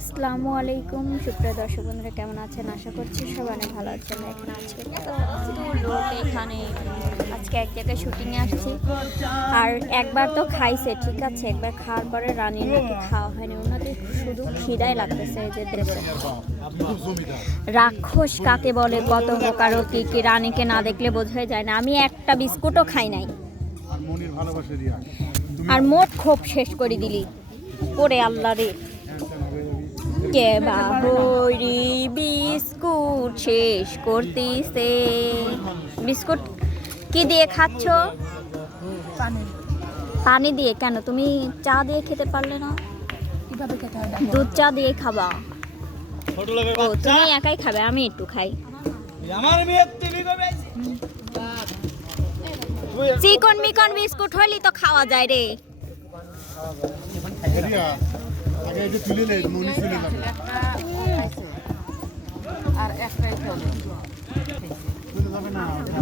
আসসালামু আলাইকুম সুপ্রিয় দর্শক বন্ধুরা, কেমন আছেন? আশা করছি সবাই অনেক ভালো আছেন। এখানে আজকে তো লোক এখানে আজকে এক জায়গায় শুটিংয়ে আসছি। আর একবার তো খাইছে, ঠিক আছে, একবার খাওয়ার পরে রানীর নাকি খাওয়া হয়নি, ওনাদের শুধু খিদাই লাগতেছে। এই যে দেখছেন, রাক্ষস কাকে বলে, কত প্রকারও কি রানীকে না দেখলে বোঝাই যায় না। আমি একটা বিস্কুটও খাই নাই, আর মোট ক্ষোভ শেষ করে দিলি ওরে আল্লাহ রে। কে বাহরি বিস্কুট শেষ করতেছে। বিস্কুট কি দিয়ে খাচ্ছ? পানি দিয়ে। কেন তুমি চা দিয়ে খেতে পারলে না? দুধ চা দিয়ে খাবা? ও, তুমি একাই খাবে, আমি একটু খাই। চিকন মিকন বিস্কুট হইলি তো খাওয়া যায় রে।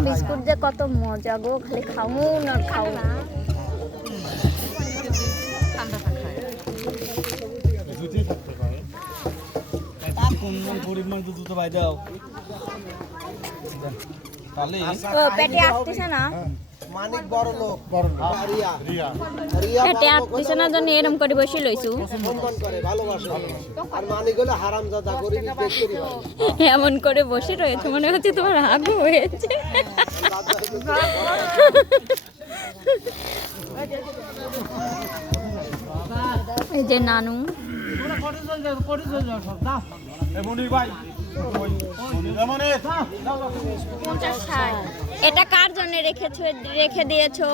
বিস্কুট যে কত মজা গো, খালি খাও না খাও। পেটে আসতেছে না, মানিক বড় লোক পেটে আসতেছে না জন্য এরম করে বসে লইছু। সম্মান করে, ভালোবাসে। আর মানিক হলো হারামজাদা, গরিব দেখতে এমন করে বসে রয়েছে, মনে হচ্ছে তোমার আগু হয়েছে। এই যে নানু, এটা কার জন্য রেখে দিয়েছো?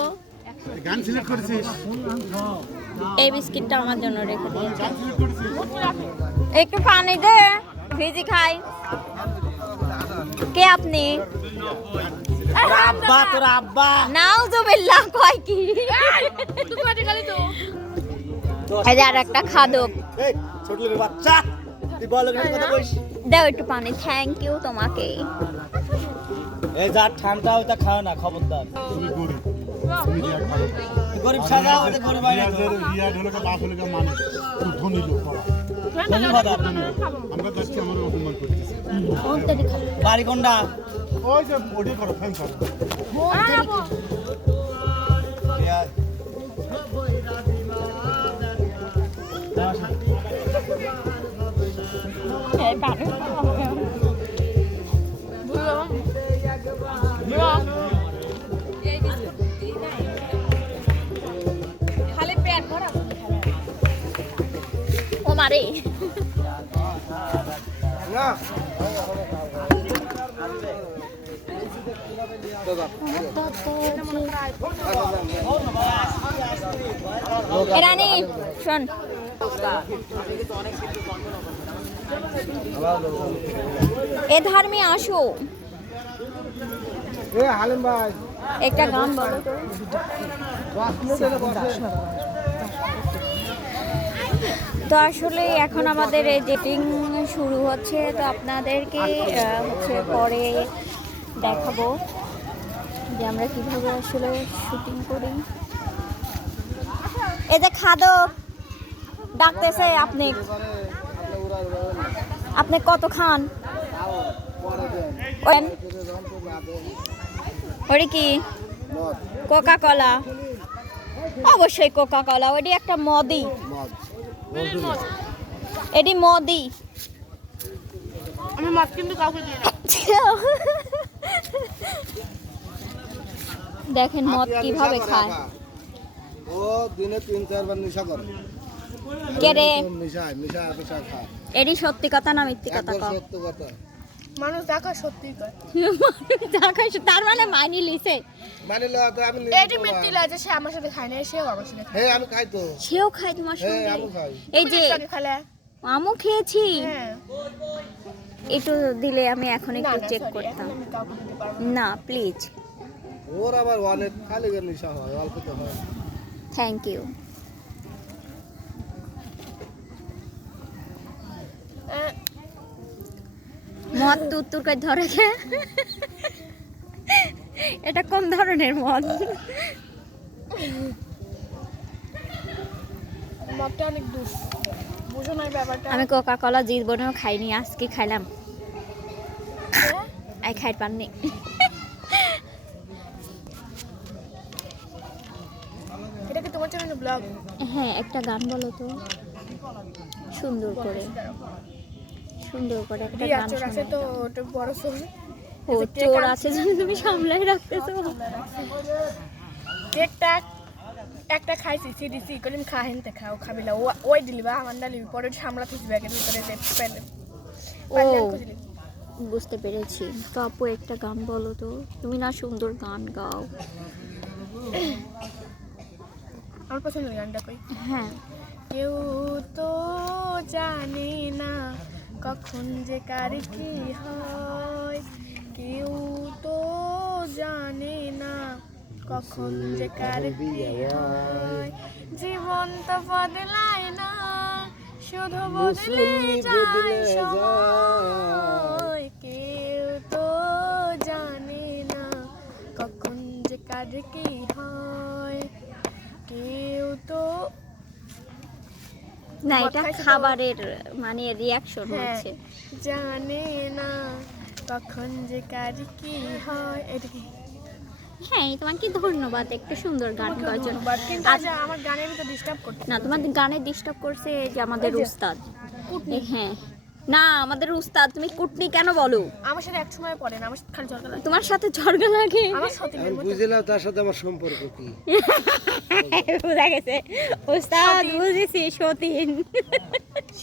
এই বিস্কিটটা আমার জন্য রেখে দিয়েছো। একটু পানি দে, ভিজি খাই। কে আপনি? আব্বা, তোর আব্বা। নাউজুবিল্লাহ কয় কি? এই যে আর একটা খাদক। এই ছোট লোকের বাচ্চা, তুই বল কথা কইস। দাও একটু পানি। থ্যাংক ইউ তোমাকে। এই যা ঠান্ডা ওটা খাও না, খবরদার। তুমি গরিব, তুমি দিয়া খাও। গরিব সাজা, ওটা গরিব বাইরে রিয়া ঢোলে কা বাপ হলে কা মানে তুই ধনী লোক বড়। ধন্যবাদ। আমরা যাচ্ছি, আমার অপমান করতেছে। বাড়ি কোনটা? ওই যে ওডি করো, ফ্যান করো। ও মারে রানী, শোন, এ ধর্মে আসো। হালিম ভাই, একটা গান বলো তো। তো আসলে এখন আমাদের এই ডেটিং শুরু হচ্ছে, তো আপনাদেরকে হচ্ছে পরে দেখাবো যে আমরা কিভাবে আসলে শুটিং করি। এই যে খাদক ডাকতেছে, আপনি কত খান? ওরে কি কোকা কলা? অবশ্যই কোকা কলা। ওটি একটা মদি, এটি মদি। আমি মদ কিন্তু কাউকে দিই না। দেখেন মদ কিভাবে খায়। ও দিনে 3-4 বার নেশা করে। কে রে? নেশা খায়। এটি সত্যি কথা না মিথ্যে কথা? সত্য কথা। মানুষ দেখা সত্যি কয়। তার মানে মাইনি লিছে। মানে লো তো আমি এইটি মিথ্যে লাগে, সে আমার সাথে খায় না, সেও আমার সাথে খায়। হ্যাঁ আমি খাই তো। সেও খায় তোমার সঙ্গে? আমি খাই। এই যে খালে আমু খেয়েছি, হ্যাঁ, একটু দিলে আমি এখন একটু চেক করতাম। আমি কাউকে দিতে পারবো না প্লিজ। ওর আবার অনেক খালি নেশা হয়, অল্প তো হয়। Thank you. না। মদ তো উত্তর করে ধরে গে। এটা কোন ধরনের মদ? মদটা অনেক দুষ্ট। বুঝো না এই ব্যাপারটা। আমি কোকা কোলা জীবনেও খাইনি, আজকে খাইলাম। হ্যাঁ? আই খাই পাননি। এটা কি তোমার চ্যানেলের ব্লগ? হ্যাঁ, একটা গান বলো তো সুন্দর করে, সুন্দর করে একটা রিয়া গান চোর আছে শোনাও। তো ওটা বড় চোর। ও চোর আছে যেন তুমি সামলাই রাখতেছো। কেকটা একটা খাইছি সিডিসি কলিম খাহেনতে খাও খাবিলা ওই দিলিবা আমার ডালিবি পরে সামলাতে ব্যাগের ভিতরে যে পেলে ও বুঝতে পেরেছি। তো আপু একটা গান বলো তো, তুমি না সুন্দর গান গাও। আমার পছন্দের গানটা কই। হ্যাঁ, কেউ তো জানে না কখন যে কার কি হয়, কেউ তো জানে না কখন যে কার কি হয়, জীবন তো বদলায় না শুধু বদলে যায় সময়, কেউ তো জানে না কখন যে কার কি হয়, কেউ তো না মদ এটা খাইছো তো? খাবারের মানে রিয়াকশন হ্যাঁ, হচ্ছে। জানে না কখন যে কাজ কি হয়। এটা কি হ্যাঁ, তোমাকে ধন্যবাদ একটা সুন্দর গান তোমাকেও গাওয়ার জন্য। ধন্যবাদ, কিন্তু আজ আমার গানের ভিতর ডিস্টার্ব করতে না, তোমাদের গানে ডিস্টার্ব করছে এই যে আমাদের ওই যে, উস্তাদ। কুটনি। হ্যাঁ, না আমাদের উস্তাদ, তুমি কুটনি কেন বলো? আমার সাথে এক সময় পড়ে না, আমার সাথে খালি ঝগড়া লাগে। তোমার সাথে ঝগড়া লাগে? আমার সতীনের মতো বুঝলাম তার সাথে আমার সম্পর্ক কি। বুঝা গেছে উস্তাদ, সতীন। বুঝেছি সতীন।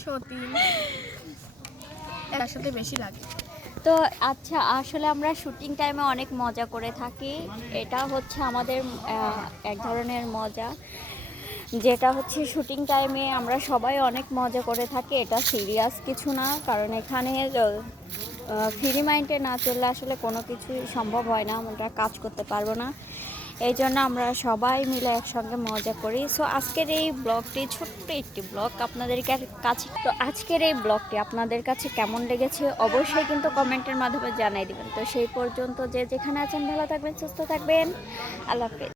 সতীন এর সাথে বেশি লাগে। তো আচ্ছা, আসলে আমরা শুটিং টাইমে অনেক মজা করে থাকি। এটা হচ্ছে আমাদের এক ধরনের মজা, যেটা হচ্ছে শুটিং টাইমে আমরা সবাই অনেক মজা করে থাকি। এটা সিরিয়াস কিছু না, কারণ এখানে ফ্রি মাইন্ডে না চললে আসলে কোনো কিছুই সম্ভব হয় না, আমরা কাজ করতে পারবো না। এই জন্য আমরা সবাই মিলে একসঙ্গে মজা করি। সো আজকের এই ব্লগটি ছোট্ট একটি ব্লগ আপনাদের কাছে, তো আজকের এই ব্লগটি আপনাদের কাছে কেমন লেগেছে অবশ্যই কিন্তু কমেন্টের মাধ্যমে জানিয়ে দিবেন। তো সেই পর্যন্ত যে যেখানে আছেন ভালো থাকবেন, সুস্থ থাকবেন, আল্লাহ হাফেজ।